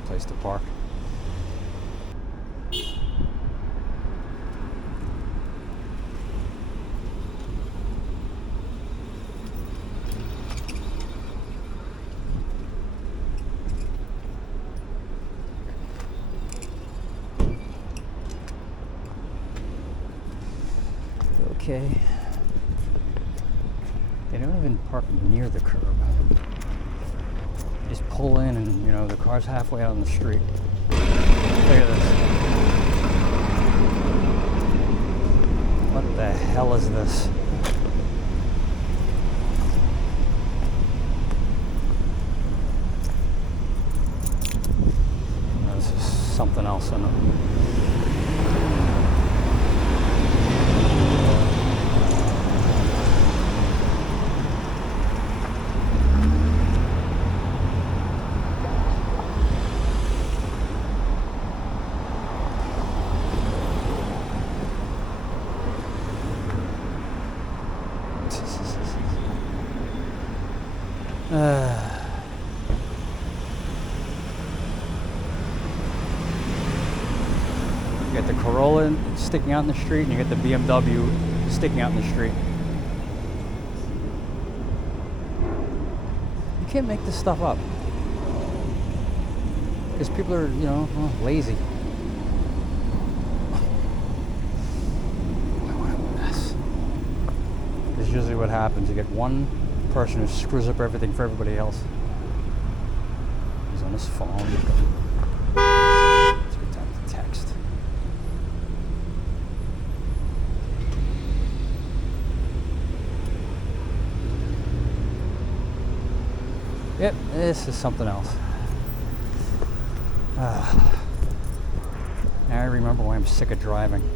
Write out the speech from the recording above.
great place to park. Okay. They don't even park near the curb. Just pull in and, you know, the car's halfway out on the street. Look at this. What the hell is this? No, this is something else in it. You got the Corolla sticking out in the street, and you got the BMW sticking out in the street. You can't make this stuff up. Because people are, you know, lazy. What a mess. This is usually what happens. You get one person who screws up everything for everybody else. He's on his phone. It's a good time to text. Yep, this is something else. Now I remember why I'm sick of driving.